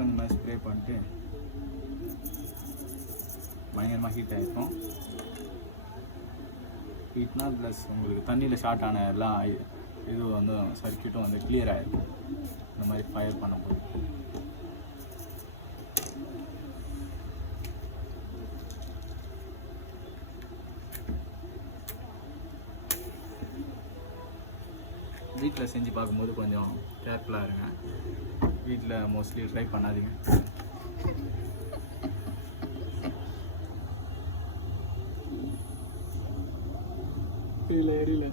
அப்பப்போ இந்த மாதிரி ஸ்ப்ரே பண்ணிட்டு பயங்கரமாக ஹீட் ஆகிருக்கும். ஹீட்னா ப்ளஸ் உங்களுக்கு தண்ணியில் ஷார்ட் ஆன எல்லாம் இதுவும் வந்து சர்க்கியூட்டும் வந்து கிளியர் ஆகிருக்கும் இந்த மாதிரி ஃபயர் பண்ணும்போது. வீட்டில் செஞ்சு பார்க்கும்போது கொஞ்சம் கேர்ஃபுல்லாக இருங்க. வீட்டில் மோஸ்ட்லி ட்ரை பண்ணாதீங்க. எரியல